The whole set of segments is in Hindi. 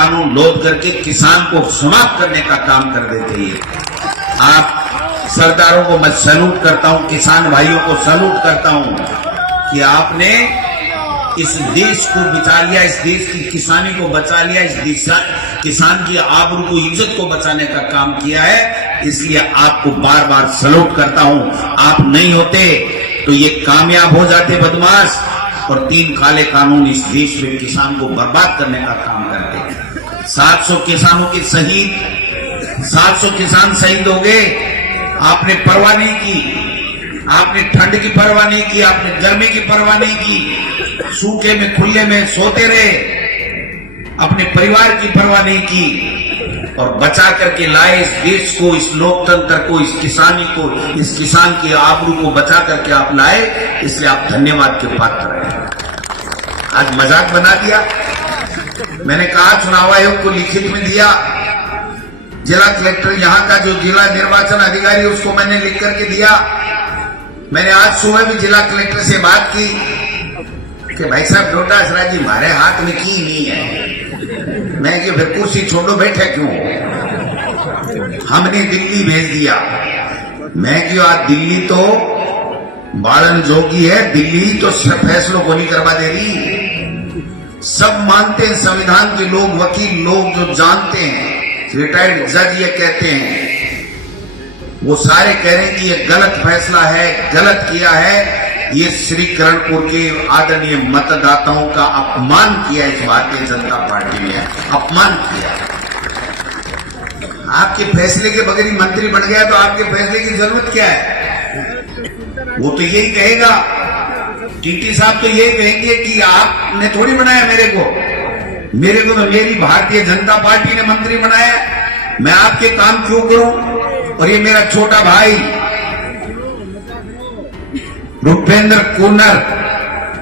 कानून लोड करके किसान को समाप्त करने का काम कर देते हैं। आप सरदारों को मैं सैल्यूट करता हूं, किसान भाइयों को सैल्यूट करता हूं कि आपने इस देश को बचा लिया, इस देश की किसानी को बचा लिया, इस देश किसान की आबरू को, इज्जत को बचाने का काम किया है। इसलिए आपको बार बार सैल्यूट करता हूं। आप नहीं होते तो ये कामयाब हो जाते बदमाश, और 3 काले कानून इस देश में किसान को बर्बाद करने का काम करते। 700 किसानों के शहीद, 700 किसान शहीद हो गए। आपने परवाह नहीं की, आपने ठंड की परवाह नहीं की, आपने गर्मी की परवाह नहीं की, सूखे में खुले में सोते रहे, अपने परिवार की परवाह नहीं की और बचा करके लाए इस देश को, इस लोकतंत्र को, इस किसानी को, इस किसान की आबरू को बचा करके आप लाए। इसलिए आप धन्यवाद के पात्र हैं। आज मजाक बना दिया। मैंने कहा चुनाव आयोग को लिखित में दिया, जिला कलेक्टर, यहाँ का जो जिला निर्वाचन अधिकारी उसको मैंने लिख करके दिया। मैंने आज सुबह भी जिला कलेक्टर से बात की कि भाई साहब डोटासरा जी हमारे हाथ में की नहीं है। मैं कि फिर कुर्सी छोड़ो, बैठे क्यों? हमने दिल्ली भेज दिया। मैं क्यों, आज दिल्ली तो बालन जोगी है, दिल्ली तो फैसलों को नहीं करवा दे रही। सब मानते हैं, संविधान के लोग, वकील लोग जो जानते हैं, रिटायर्ड जज ये कहते हैं, वो सारे कह रहे हैं कि ये गलत फैसला है, गलत किया है। ये श्री करणपुर के आदरणीय मतदाताओं का अपमान किया इस भारतीय जनता पार्टी ने, अपमान किया। आपके फैसले के बगैर ही मंत्री बन गया तो आपके फैसले की जरूरत क्या है? वो तो यही कहेगा, टीटी साहब तो यही कहेंगे कि आपने थोड़ी बनाया मेरे को तो मेरी भारतीय जनता पार्टी ने मंत्री बनाया, मैं आपके काम क्यों करूं? और ये मेरा छोटा भाई रूपेंद्र कुन्नर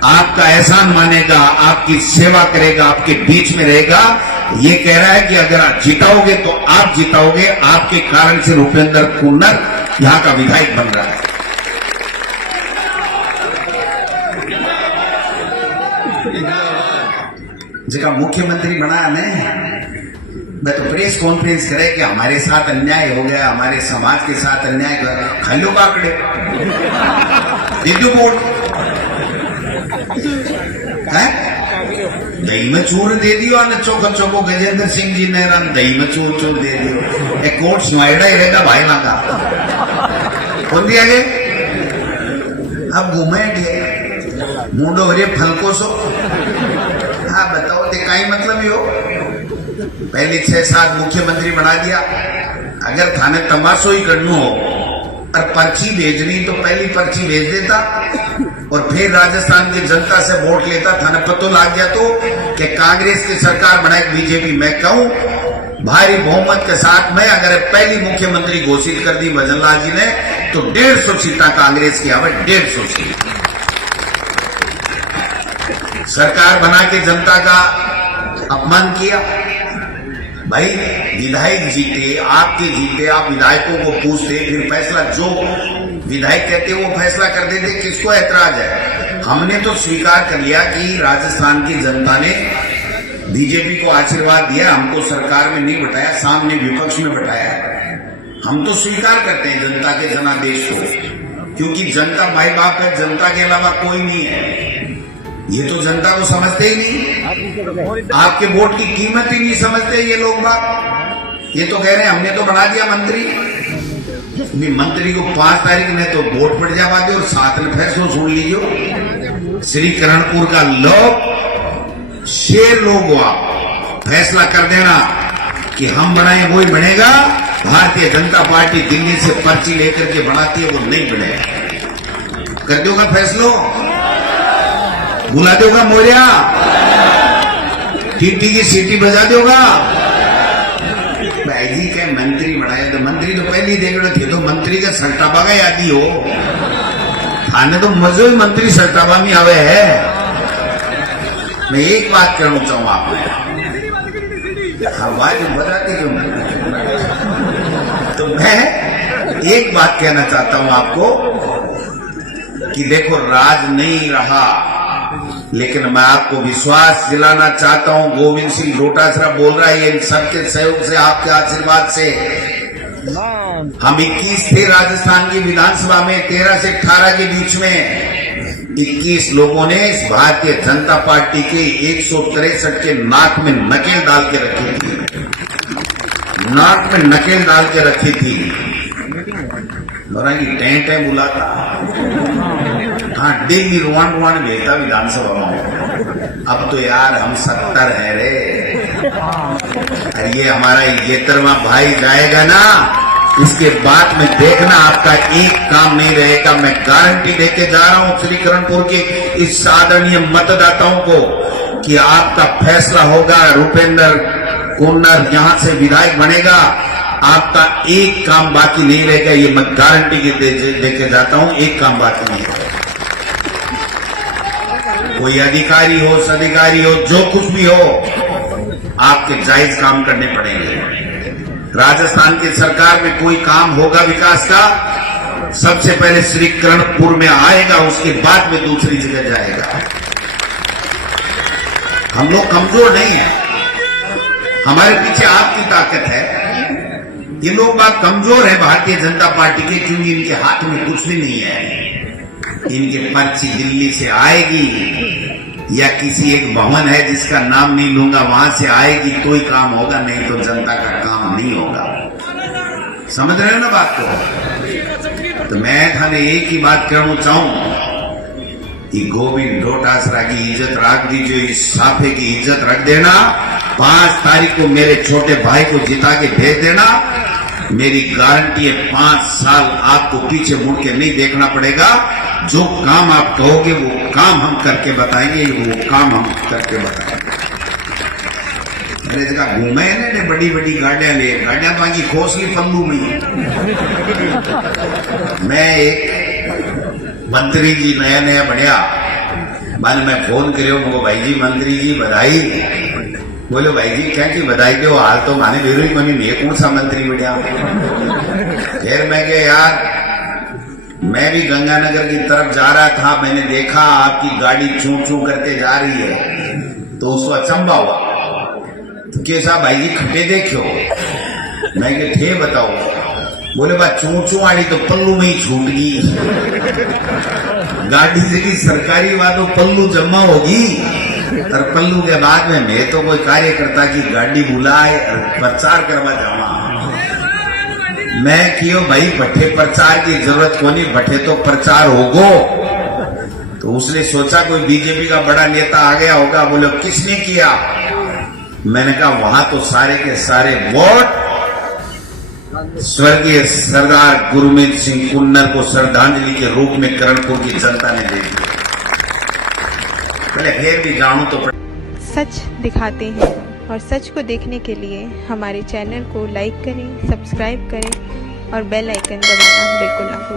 आपका एहसान मानेगा, आपकी सेवा करेगा, आपके बीच में रहेगा। ये कह रहा है कि अगर आप जिताओगे तो आप जिताओगे, आपके कारण से रूपेंद्र कुन्नर यहां का विधायक बन रहा है। जिसका मुख्यमंत्री बनाया मैं तो प्रेस कॉन्फ्रेंस करे कि हमारे साथ अन्याय हो गया, हमारे समाज के साथ अन्याय हो गया। खालो काकड़े दीदी बोर्ड है, दही में चूर दे दियो, चौको चौको गजेंद्र सिंह जी ने दही में चूर दे दियो। एक कोर्ट सुनाइडा ही रहेगा भाई वहां का कौन दिया गए। अब घूमे मुंडो हरे फलको सो, हाँ बताओ ते काई मतलब ही हो। पहले 6-7 मुख्यमंत्री बना दिया। अगर थाने तमाशो ही करना हो और पर्ची भेजनी तो पहली पर्ची भेज देता और फिर राजस्थान की जनता से वोट लेता। थाने पता लग गया तो कि कांग्रेस की सरकार बनाए बीजेपी। मैं कहूं भारी बहुमत के साथ में अगर पहली मुख्यमंत्री घोषित कर दी भजनलाल जी ने तो 150 सीटा कांग्रेस की आवे, 150 सीट। सरकार बना के जनता का अपमान किया। भाई विधायक जीते, आपके जीते, आप विधायकों को पूछते, फिर फैसला जो विधायक कहते वो फैसला कर देते, किसको ऐतराज है? हमने तो स्वीकार कर लिया कि राजस्थान की जनता ने बीजेपी को आशीर्वाद दिया, हमको सरकार में नहीं बैठाया, सामने विपक्ष में बैठाया। हम तो स्वीकार करते हैं जनता के जनादेश को, क्योंकि जनता माई बाप है, जनता के अलावा कोई नहीं है। ये तो जनता को समझते ही नहीं, आपके वोट की कीमत ही नहीं समझते ये लोग बात। ये तो कह रहे हैं हमने तो बना दिया मंत्री। मंत्री को 5 तारीख ने तो वोट पड़ जावा दे और 7 में फैसलो सुन लीजिए। श्री करणपुर का लोग शेर लोग हुआ, फैसला कर देना कि हम बनाए वही बनेगा। भारतीय जनता पार्टी दिल्ली से पर्ची लेकर के बनाती है, वो नहीं बनेगा। कर दोगा फैसलो, बुला दोगा मोरिया, टीटी की सीटी बजा दोगा। भाई के मंत्री बनाए तो मंत्री तो पहले ही देखना थे, तो मंत्री का सल्टाबा का यादी हो थाने तो मजो ही मंत्री सल्टाबा में आवे है। मैं एक बात कहना चाहूँ आपको, आवाज बताते क्यों? तो मैं एक बात कहना चाहता हूं आपको कि देखो राज नहीं रहा, लेकिन मैं आपको विश्वास दिलाना चाहता हूं, गोविंद सिंह डोटासरा बोल रहा है, इन सबके सहयोग से, आपके आशीर्वाद से हम 21 थे राजस्थान की विधानसभा में, 13 से 18 के बीच में 21 लोगों ने इस भारतीय जनता पार्टी के 163 के नाक में नकेल डाल के रखी थी, नाक में नकेल डाल के रखी थी। की टेंट है बुलाता, हाँ डेली रुआन रुआन भेजता विधानसभा में। अब तो यार हम 70 है रे, अरे ये हमारा 71वां भाई जाएगा ना, इसके बाद में देखना आपका एक काम नहीं रहेगा। मैं गारंटी देके जा रहा हूं श्रीकरणपुर के इस आदरणीय मतदाताओं को कि आपका फैसला होगा, रूपेंद्र कोन्नर यहां से विधायक बनेगा, आपका एक काम बाकी नहीं रहेगा, ये मैं गारंटी देके जाता हूं, एक काम बाकी नहीं रहेगा। कोई अधिकारी हो, सधिकारी हो, जो कुछ भी हो, आपके जायज काम करने पड़ेंगे। राजस्थान की सरकार में कोई काम होगा विकास का, सबसे पहले श्रीकरणपुर में आएगा, उसके बाद में दूसरी जगह जाएगा। हम लोग कमजोर नहीं है, हमारे पीछे आपकी ताकत है। ये लोग बात कमजोर है भारतीय जनता पार्टी के, क्योंकि इनके हाथ में कुछ भी नहीं है। इनके पर्ची दिल्ली से आएगी या किसी एक भवन है जिसका नाम नहीं लूंगा, वहां से आएगी तो ही काम होगा, नहीं तो जनता का काम नहीं होगा। समझ रहे हो ना बात को? तो मैं खाली एक ही बात कहना चाहूं कि गोविंद डोटासरा की इज्जत रख दीजिए, इस साफे की इज्जत रख देना। 5 तारीख को मेरे छोटे भाई को जिता के भेज देना। मेरी गारंटी है 5 साल आपको पीछे मुड़ के नहीं देखना पड़ेगा। जो काम आप कहोगे वो काम हम करके बताएंगे, वो काम हम करके बताएंगे। मेरे जगह घूमे ने बड़ी बड़ी गाड़ियां ले, गाड़ियां तो आगे खोसली पल्लू में। मैं एक मंत्री जी नया नया बढ़िया, मैंने मैं फोन करो मुझे, भाई जी मंत्री जी बधाई। बोलो भाई जी क्या की बधाई दो, हाल तो माने बेरू बनी, मैं कौन सा मंत्री बढ़िया। फिर मैं क्या यार, मैं भी गंगानगर की तरफ जा रहा था, मैंने देखा आपकी गाड़ी चूं चूं करके जा रही है, तो उसको अचंबा हुआ। तो कैसा भाई जी खटे देखो, मैं क्या थे बताओ। बोले बात चूं चूं आड़ी तो पल्लू में ही छूट गई, गाड़ी से की सरकारी वालों पल्लू जमा होगी। और पल्लू के बाद में मैं तो कोई कार्यकर्ता की गाड़ी बुलाए प्रचार करवा जावा, मैं क्यों भाई भट्टे प्रचार की जरूरत को नहीं, भट्टे तो प्रचार होगो। तो उसने सोचा कोई बीजेपी का बड़ा नेता आ गया होगा, बोले किसने किया। मैंने कहा वहां तो सारे के सारे वोट स्वर्गीय सरदार गुरमीत सिंह कुन्नर को श्रद्धांजलि के रूप में करणपुर की जनता ने दे दी। पहले फिर भी जानू तो सच दिखाते हैं, और सच को देखने के लिए हमारे चैनल को लाइक करें, सब्सक्राइब करें और बेल आइकन दबाना बिल्कुल ना भूलें।